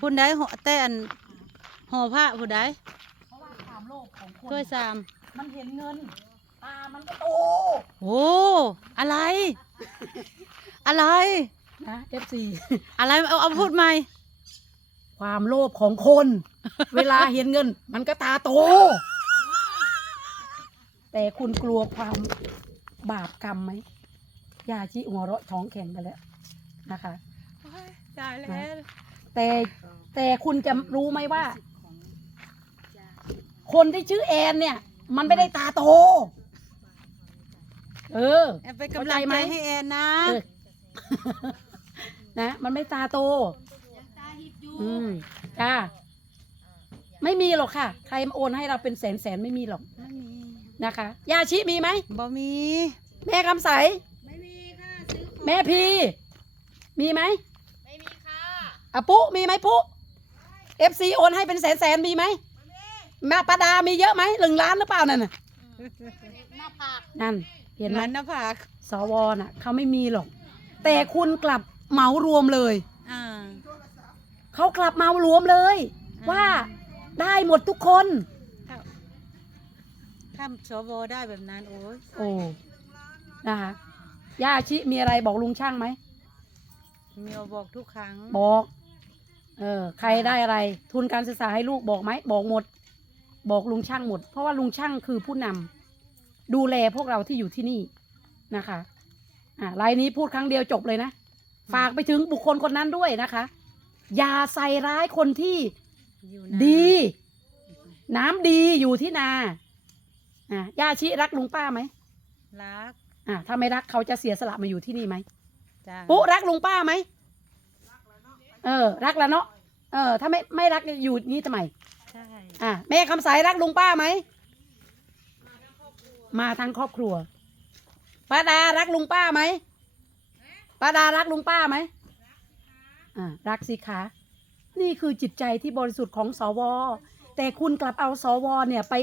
พุ่นได้ห่อแต่อันห่อผ้าพุ่นได้เพราะว่าความโลภของคนถ้วยซามมันเห็นเงินตามันก็โตโอ้อะไร อะไรนะ FC อะไรเอาเอาพูดใหม่ความโลภของคน เวลาเห็นเงิน มันก็ตาโต แต่คุณกลัวความบาปกรรมไหมยาชิหัวเราะท้องแข็งไปแล้วนะคะตายแล้ว แต่แต่คุณจะรู้ไหมว่า คนที่ชื่อแอนเนี่ย มันไม่ได้ตาโต เออแอนไปกำลังใจให้แอนนะ เออ นะ มันไม่ตาโต อืมจ้าไม่มีหรอกค่ะ ใครมาโอนให้เราเป็นแสนแสนไม่มีหรอกไม่มีนะคะ ยาชิมีไหม บ่มี แม่คำใส ไม่มีค่ะ ซื้อของแม่พี มีไหมไม่มีค่ะ อะปุ๊มีไหมปุ๊เอฟซีโอนให้เป็นแสนแสนมีไหมมาปาดามีเยอะไหมหนึ่งล้านหรือเปล่านั่นน่ะหน้าผากนั่นเห็นไหมมันหน้าผากสวน่ะเขาไม่มีหรอก แต่คุณกลับเหมารวมเลยอ่าเขากลับเหมารวมเลยอ่าว่าได้หมดทุกคนถ้าถ้าสวได้แบบนั้นโอ้ยโอ้นะคะย่าชิมีอะไรบอกลุงช่างไหมเมียวบอกทุกครั้งบอก เออใครได้อะไร ทุนการศึกษาให้ลูกบอกไหมบอกหมด บอกลุงช่างหมด เพราะว่าลุงช่างคือผู้นำดูแลพวกเราที่อยู่ที่นี่นะคะ อ่ารายนี้พูดครั้งเดียวจบเลยนะ ฝากไปถึงบุคคลคนนั้นด้วยนะคะ อย่าใส่ร้ายคนที่อยู่นะดี น้ำดีอยู่ที่นาอะย่าชิรักลุงป้าไหมรัก อะถ้าไม่รักเขาจะเสียสละมาอยู่ที่นี่ไหมจ้าปุ๊รักลุงป้าไหม เออ รักแล้วเนาะเออ ถ้าไม่ไม่รักอยู่นี่ทำไมใช่อะแม่คำสายรักลุงป้าไหมมาทั้งครอบครัวป้าดารักลุงป้าไหมป้าดารักลุงป้าไหมอ่ารักสิคะนี่คือจิตใจที่บริสุทธิ์ของสว แต่คุณกลับเอาสวเนี่ยไป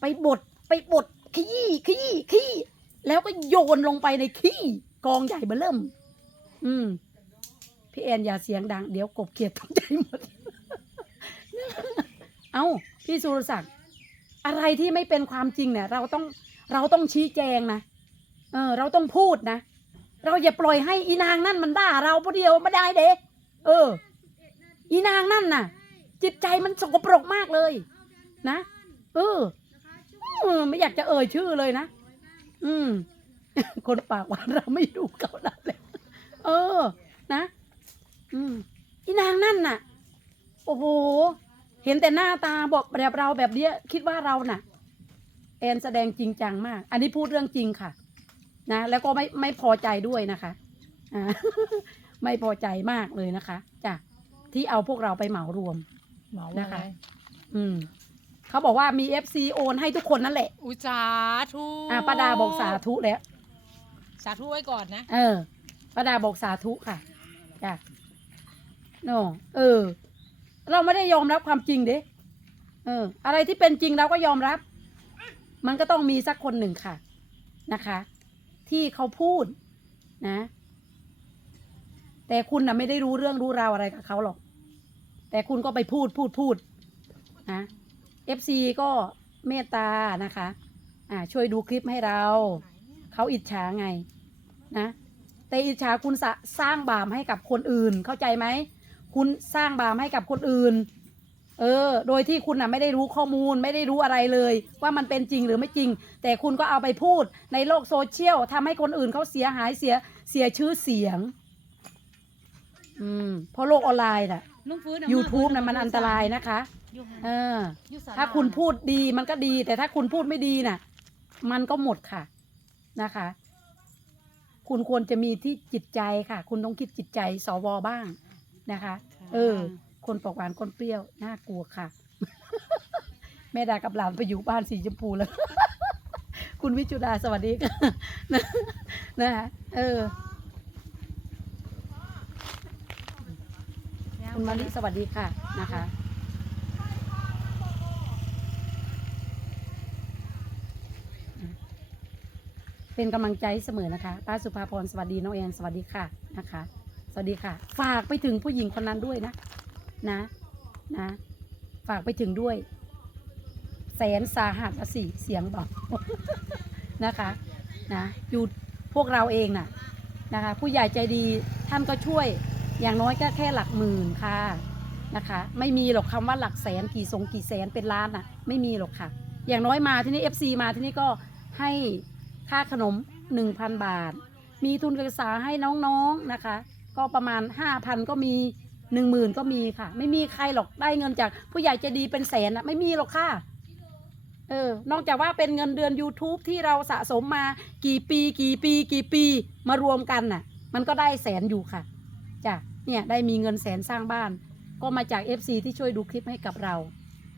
ไปบดไปบดขี้ขี้ขี้แล้วก็โยนลงไปในขี้กองใหญ่เบ้อเริ่ม อืม พี่แอนอย่าเสียงดัง เดี๋ยวกบเขียดตกใจหมด เอ้าพี่สุรศักดิ์อะไรที่ไม่เป็นความจริงเนี่ย เราต้องเราต้องชี้แจงนะเออ เราต้องพูดนะ เราอย่าปล่อยให้อีนางนั่นมันด่าเราผู้เดียวไม่ได้เด้เออ อีนางนั่นน่ะ จิตใจมันสกปรกมากเลย นะเออไม่อยากจะเอ่ยชื่อเลยนะ อืม คนปากหวานเราไม่ดูเขาได้เลยเออ นะ อืมอีนางนั่นน่ะ โอ้โห เห็นแต่หน้าตาบอกแบบเราแบบเนี้ย คิดว่าเราน่ะ แอนแสดงจริงจังมาก อันนี้พูดเรื่องจริงค่ะ นะ แล้วก็ไม่ไม่พอใจด้วยนะคะ อ่า ไม่พอใจมากเลยนะคะจ้ะที่เอาพวกเราไปเหมารวมเหมานะคะอะไรอืม เขาบอกว่ามีเอฟซีโอนให้ทุกคนนั่นแหละ อุยสาธุอ่าป้าดาบอกสาธุแล้ว สาธุไว้ก่อนนะ เออป้าดาบอกสาธุค่ะจ้ะ โนเออ เราไม่ได้ยอมรับความจริงเด้เออ อะไรที่เป็นจริงเราก็ยอมรับ มันก็ต้องมีสักคนหนึ่งค่ะนะคะ ที่เขาพูดนะ แต่คุณน่ะไม่ได้รู้เรื่องรู้ราวอะไรกับเขาหรอก แต่คุณก็ไปพูดพูดพูดนะเอฟซีก็เมตตานะคะ อ่า ช่วยดูคลิปให้เรา เขาอิจฉาไงนะ แต่อิจฉาคุณสร้างบาปให้กับคนอื่นเข้าใจไหม คุณสร้างบาปให้กับคนอื่น เออ โดยที่คุณน่ะไม่ได้รู้ข้อมูลไม่ได้รู้อะไรเลย ว่ามันเป็นจริงหรือไม่จริง แต่คุณก็เอาไปพูดในโลกโซเชียลทำให้คนอื่นเขาเสียหายเสียเสียชื่อเสียง อืมเพราะโลกออนไลน์น่ะ ลุงฟื้น YouTube น่ะมันอันตรายนะคะ เออ ถ้าคุณพูดดีมันก็ดี แต่ถ้าคุณพูดไม่ดีน่ะ มันก็หมดค่ะนะคะ คุณควรจะมีที่จิตใจค่ะ คุณต้องคิดจิตใจสวบ้าง นะคะ เออ คนปอกหวานคนเปรี้ยวน่ากลัวค่ะ แม่ดากับหลานไปอยู่บ้านสีชมพูแล้ว คุณวิจุดาสวัสดีค่ะนะนะคะเออ คุณมาริสวัสดีค่ะนะคะเป็นกำลังใจเสมอนะคะ ป้าสุภาพร สวัสดี น้องแอน สวัสดีค่ะนะคะ สวัสดีค่ะ ฝากไปถึงผู้หญิงคนนั้นด้วยนะ นะนะ ฝากไปถึงด้วย แสนสาหัสละสี่เสียงบอกนะคะนะอยู่พวกเราเองน่ะนะคะ ผู้ใหญ่ใจดีท่านก็ช่วย อย่างน้อยก็แค่หลักหมื่นค่ะนะคะ ไม่มีหรอกคำว่าหลักแสนกี่สงกี่แสนเป็นล้านน่ะ ไม่มีหรอกค่ะ อย่างน้อยมาที่นี่ FC มาที่นี่ก็ให้ค่าขนม 1,000 บาท มีทุนการศึกษาให้น้องๆนะคะ ก็ประมาณ5,000ก็มี10,000ก็มีค่ะ ไม่มีใครหรอกได้เงินจากผู้ใหญ่ใจะดีเป็นแสนนะไม่มีหรอกค่ะ เออ นอกจากว่าเป็นเงินเดือน YouTube ที่เราสะสมมากี่ปี กี่ปี กี่ปีมารวมกันน่ะ มันก็ได้แสนอยู่ค่ะจ้ะเนี่ยได้มีเงินแสนสร้างบ้าน ก็มาจาก FC ที่ช่วยดูคลิปให้กับเรา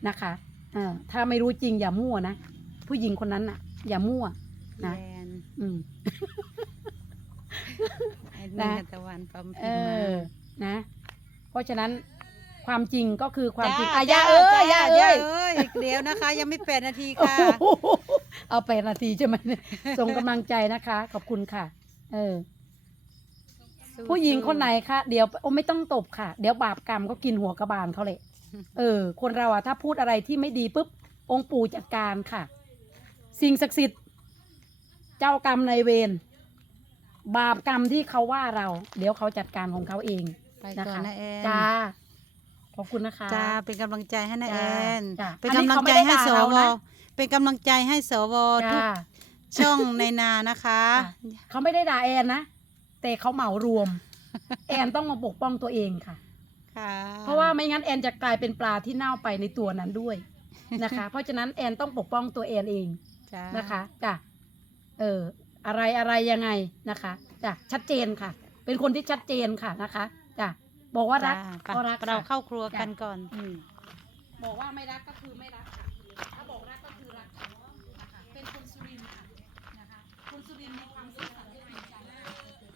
นะคะเออถ้าไม่รู้จริงอย่ามั่วนะผู้หญิงคนนั้นน่ะ อย่ามั่วนะแอนอืมแอดมิ นนะกันตะวันปั๊มเอพิมพ์มาอนะ เพราะฉะนั้นความจริงก็คือความจริงจ้อะย่าเอ้ยย่าเอ้ยเอ้ยเดี๋ยวนะคะ ยังไม่แปดนาทีโอ้ค่ะโหเอาแปดนาทีใช่ไหมเนี่ยส่งกำลังใจนะคะ ขอบคุณค่ะ เออ ผู้หญิงคนไหนคะเดี๋ยวโอ้ไม่ต้องตบค่ะ เดี๋ยวบาปกรรมก็กินหัวกระบาลเขาเลยเออ คนเราอะถ้าพูดอะไรที่ไม่ดีปุ๊บองค์ปู่จัดการค่ะ สิ่งศักดิ์สิทธิ์ เจ้ากรรมในายเวร บาปกรรมที่เขาว่าเรา เดี๋ยวเขาจัดการของเขาเองไปนะก่อนคะนะแอนจ้าขอบคุณนะคะจ้าเป็นกำลังใจให้นะแอจ้านจ้าเป็นอันนี้กำลังเขาไม่ใจได้ให้ด่าสเราวนะเป็นกำลังใจให้สวทุกจ้าช่องในนานะคะจ้ะเขาไม่ได้ด่าแอนนะแต่เขาเหมารวม แอนต้องมาปกป้องตัวเองค่ะค่ะเพราะว่าไม่งั้นแอนจะกลายเป็นปลาที่เน่าไปในตัวนั้นด้วยนะคะ เพราะฉะนั้นแอนต้องปกป้องตัวแอนเองจ้านะคะจ้ะเออ อะไรอะไรยังไงนะคะจ้ะชัดเจนค่ะ เป็นคนที่ชัดเจนค่ะนะคะจ้ะบอกว่ารักจ้าก็รักเราค่ะ เข้าครัวกันก่อน อืมบอกว่าไม่รักก็คือไม่รักค่ะถ้าบอกรักก็คือรักค่ะนะคะเป็นคนสุรินทร์ค่ะนะคะคนสุรินทร์มีความซื่อสัตย์และจริงใจ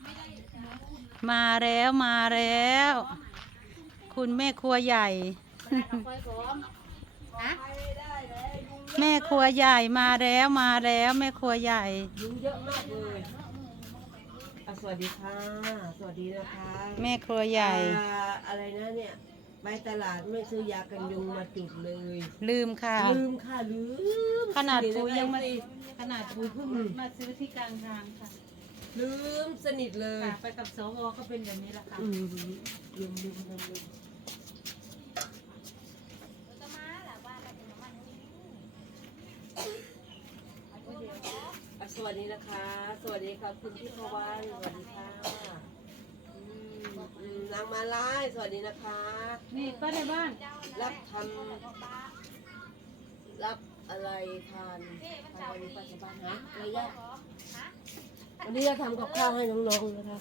ไม่ได้เหมือนคุณมาแล้วมาแล้ว คุณแม่ครัวใหญ่ฮะ แม่ครัวใหญ่มาแล้วมาแล้วแม่ครัวใหญ่ยุงเยอะมากเลยอะสวัสดีค่ะ สวัสดีนะคะแม่ครัวใหญ่ อ่าอะไรนะเนี่ยไปตลาดไม่ซื้อยากันยุงมาจุดเลย ลืมค่ะ ลืมค่ะลืมขนาดปูยังมาสิขนาดปูเพิ่งมาซื้อที่กลางทางค่ะลืมสนิทเลยไปกับสวก็เป็นแบบนี้แหละค่ะ อืมลืมลืมลืมลืม อะสวัสดีนะคะ สวัสดีค่ะคุณพี่พวันสวัสดีค่ะอืมอืมนางมาลายสวัสดีนะคะ นี่ป้าในบ้านรับทำรับอะไรทานทานวันนี้ปัจจุบันนะอะไรยากวันนี้จะทำกับข้าวให้น้องๆนะคะ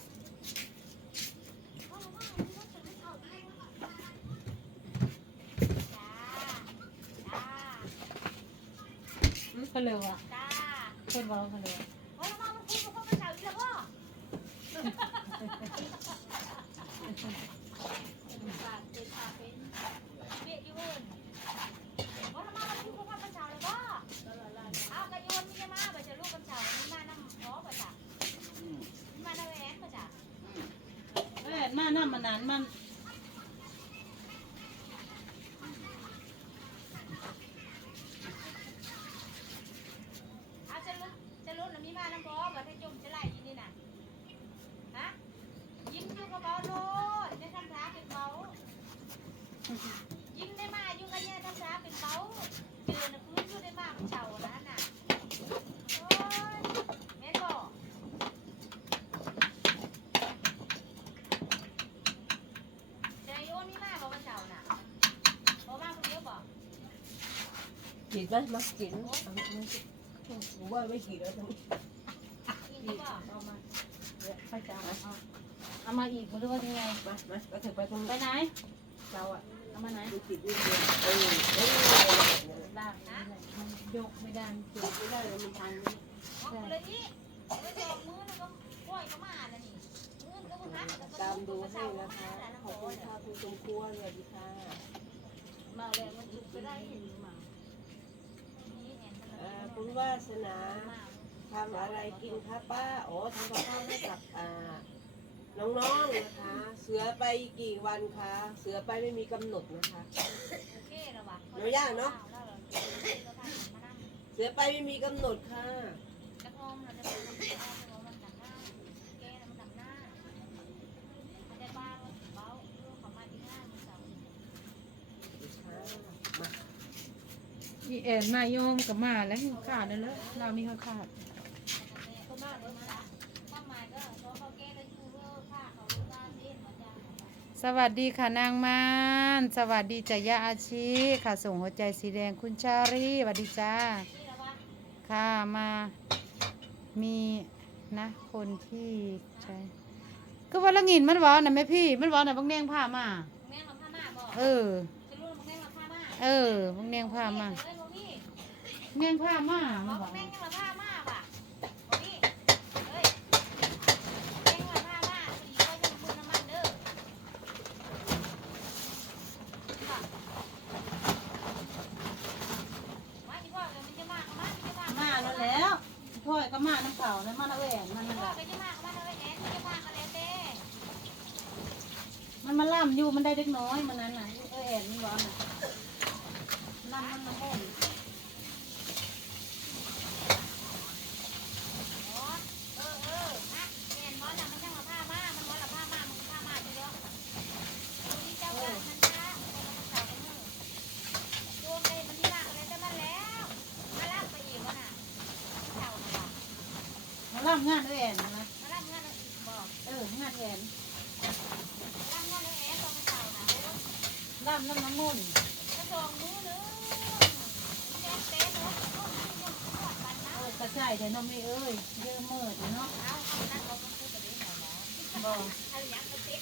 เขาเร็วอะ คนบอกเขาเร็วเอ้ยมาน้ำมานานมันเอาจะลุ้นจะลุ้นแล้วมีมาน้ำบอบ่ถ้าจมจะไล่ยินนี่น่ะฮะยิ้มอยู่กับเบาโลดในทำท้าเป็นเบายิ้มได้มาอยู่กันเนี่ยทำท้าเป็นเบาเจอนะพื้นอยู่ได้มาเป็นเฉานะน่ะโอ้ยแม่นบอกใจโอนมีมาบอกว่าเฉาน่ะบอกมาคนเดียวบอก กินไหมมักกินเอามาสิผมว่าไม่กินแล้วทั้งกินดีบอกเอามาเนี่ยไปจ้ามาเอามาอีกมาดูว่ายังไงมามาไปเถอะไปตรงไปไหนเราอะเอามาไหนดูติดนิดเดียวเออเออลากนะมันยกไม่ได้จุดไม่ได้เลยมันทางนี้เอาเลยนี่ไปสองมือแล้วก็ปล่อยเข้ามาแล้วนี่มือก็มึงนะแล้วก็ตามดูมาให้เช่านะมาคะแล้วนะขอบคุณค่ะคุณสมควรสวัสดีค่ะ มาแล้วมันจุดไปได้เห็น อ่อคุณวาสนาทำอะไรกินคะป้าโอ้ทำกับข้าวให้กับอ่าน้องๆนะคะ เสือไปกี่วันคะ เสือไปไม่มีกำหนดนะคะ โอเคแล้ววะเดี๋ยวยากเนอะ แล้วเราเราทำมานั่งเสือไปไม่มีกำหนดค่ะจะพร้อมเราจะไปมันจะเอามันดับหน้าแกมันดับหน้ามันจะบ้าเบาเรื่องของมันที่ห้ามือสอง มา อี แอนมาโยมกับมาแล้วขาดนั่นแหล้วเรานี่เขาขาดก็มากเลยนะความหมายก็เขาเขาแก้ได้คือว่าาสวัสดีค่ะนางมานสวัสดีจ้ะยาอาชีค่ะส่งหัวใจสีแดงคุณชารีสวัสดีจ้าค่ะมามีนะคนที่ใช้ก็ว่าละงินมันบอนะแม่พี่มันบอนะบังเนียงผ้ามาเออเราผ้ามาเออบังเนียงผ้ามา เอ้ยโมมี่เนียงผ้ามาบมันอกบอกแม่เราผ้ามาว่ะโมมี่เอ้ยแม่เราผ้ามาสีก็ยังบุญน้ำมันเด้อว่าที่พ่อมันจะมากมันจะมากมาแล้วแล้วพ่อยก็มาน้ำเผาแล้วมาละแหวนมันนั่นพ่อล่ะก็จะมากมันเอาไว้แหนจะมากกันแล้วเด้มันมาล่ำอยู่มันได้เล็กน้อยมันนั้นน่ะเออแอนมันบอกน่ะล่ำมันละม่นเออเออฮะแม่นมอนะมันยังมาผ้ามา มันมอละผ้ามา มันผ้ามาทีเดียวดูนี่เจ้ากันมันจ้ามันเสากันมือโยมเลยมันนี่มากเลยแต่มันแล้ว มาลากไปอีกวะน่ะเสาน่ะ มาล่ำงานเออแอนนะมาลากงานบอกเอองานแอนลากงานแอนตรงเสาน่ะล่ำน้ำน้ำม่นกระดองมือนึงแจ๊เต้เนาะโอ้อดมันนะเออกระจายเดี๋ยวน้องไม่เอ้ยเยอะเมิดเนาะเอเอานั่นเราต้องพูดกับนี้หน่อยวบอกเอาะติ๊ก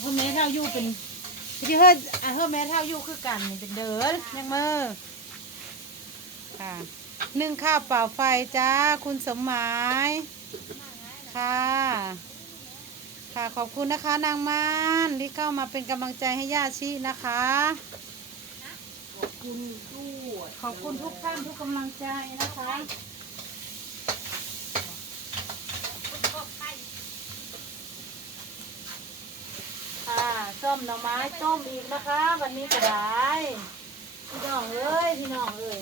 พ่อแม่เท่าอยู่เป็นที่เฮ้ยอะเฮ้ยแม่เท่าอยู่คือกันเป็นเดินยังมือค่ะ นึ่งข้าวเปล่าไฟจ้า คุณสมหมาย ค่ะ ค่ะขอบคุณนะคะนางมานที่เข้ามาเป็นกำลังใจให้ย่าชีนะคะ ขอบคุณด้วยขอบคุณทุกท่านทุกกำลังใจนะคะก็ไข่ค่ะส้มหน่อไม้ต้มอีกนะคะ วันนี้ก็ได้พี่น้องเอ้ยพี่น้องเอ้ย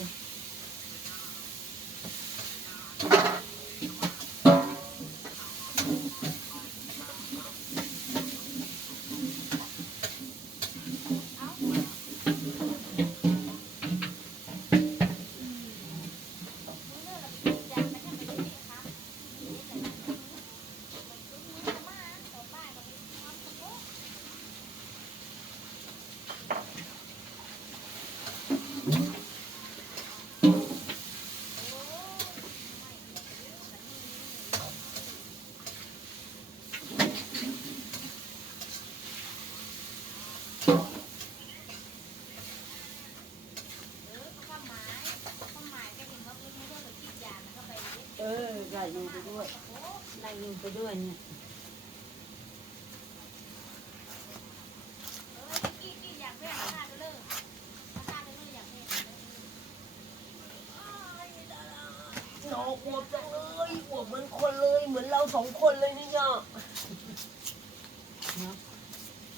ยิงไปด้วยไก่ยิงไปด้วยเนี่ยน้องอวบจังเลยอวบเหมือนคนเลย เหมือนเราสองคนเลยนี่ย่ะ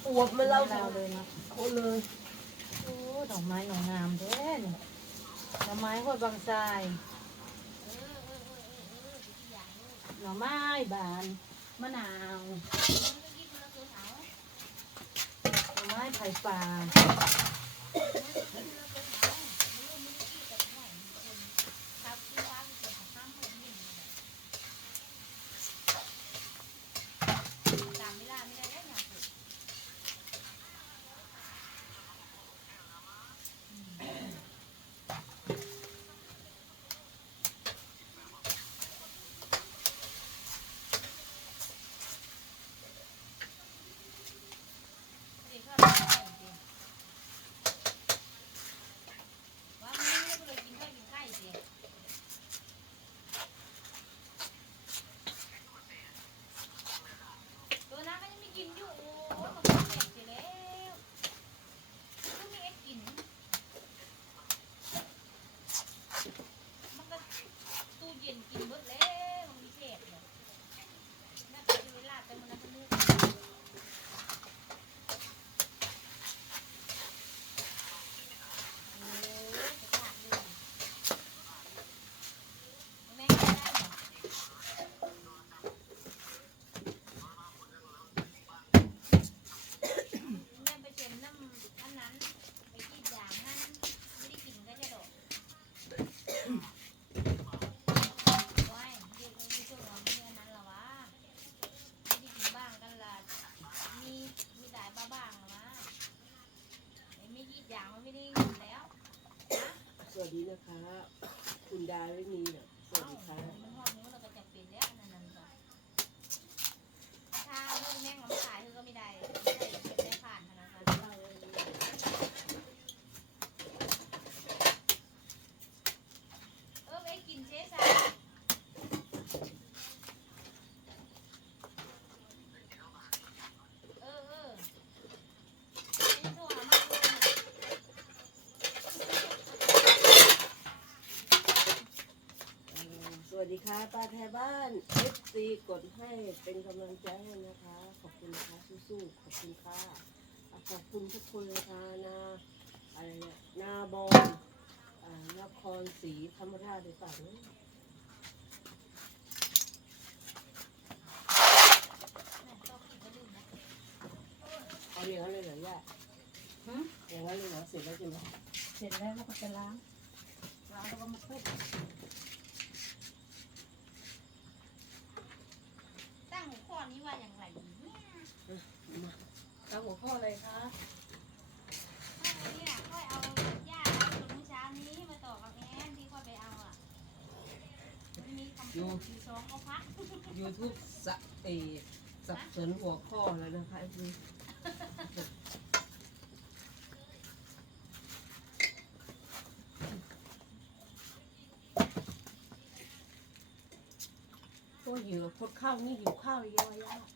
อวบเหมือนเราสองเลยนะคนเลยโอ้ดอกไม้หนองงามแท้เนี่ยดอกไม้ห้วยบางทรายห น่อไม้บานมะนาวหน่อไม้ไผ่ป่า ไม่ได้อยู่แล้วสวัสดีนะคะ คุณดาวินีน่ะสวัสดีค่ะมันหอดนิ้วเราก็จะเป็นแล้วอันนั้นๆก็ถ้าลูกแม่งเรามาขายเธอก็ไม่ได้ วัสดีค่ะป้าแทบ้านเอฟซีกดให้เป็นกำลังใจให้นะคะ ขอบคุณนะคะสู้ๆขอบคุณค่ะอะขอบคุณทุกคนเลยค่ะนาอะไรเนี่ยนาบอลอ่านครศรีธรรมราชหรือเปล่าเนี่ยแม่ต้องกินก็ลืมนะเอาอย่างนั้นเลยเหรอย่าหืมอย่างนั้นเลยเหรอเสร็จแล้วใช่ไหมเสร็จแล้วเราก็จะล้างล้างแล้วก็มาคลุก ตั้งหัวข้อนี้ว่าอย่างไรเนี่ย ตั้งหัวข้ออะไรคะเอาเนี่ยค่อยเอาหญ้าเอาตัวมื้อเช้านี้มาต่อกับแอนที่ค่อยไปเอาอะมันมีคำพูดอยู่สองเอาพัก ยูทูบสะเอสับสนหัวข้อแล้วนะคะคือก็หิวพดข้าวนี่หิวข้าวเยอะแยะ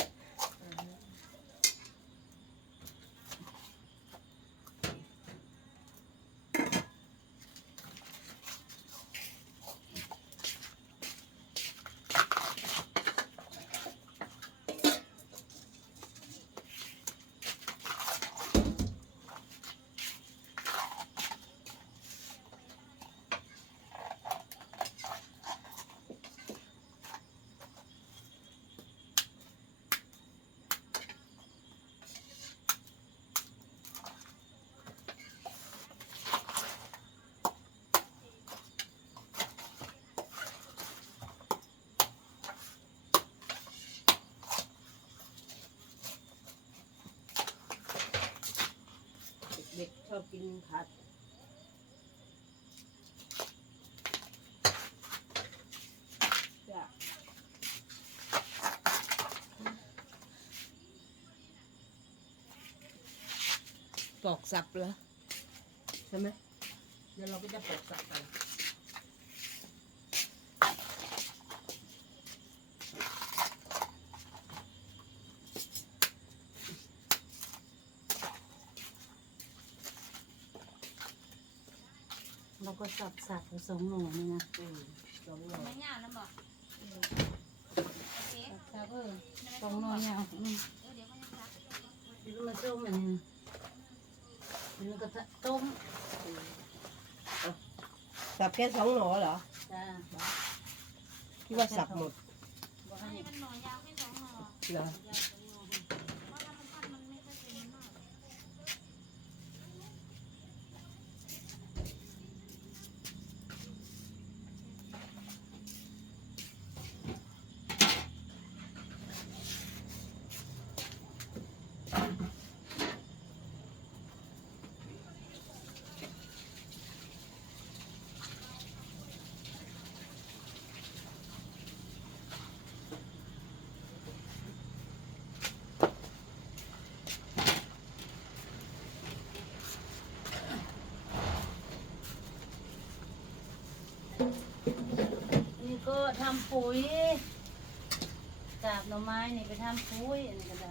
อบกินผัดจะปอกสับเหรอใช่ไหมเดี๋ยวเราก็จะปอกสับกัน เราก็ สับสับผสมหนูนี่นะอืมสองหน่อไม่ยาวนะบอกโอเคสับเออสองหน่อยเนี่ยอืมเออเดี๋ยวเขาจะซักเดี๋ยวมาต้มอันนี้เดี๋ยวก็จะต้มสับแค่สองหน่อเหรอจ้าที่ว่าสับหมดบอกให้ให้มันหน่อยยาวแค่สองหน่อเหรอ เพราะถ้ามันพันมันไม่ค่อยเป็นมาก นี่ก็ทำปุ๋ยกาบหน่อไม้นี่ไปทำปุ๋ยอันนี้ก็ได้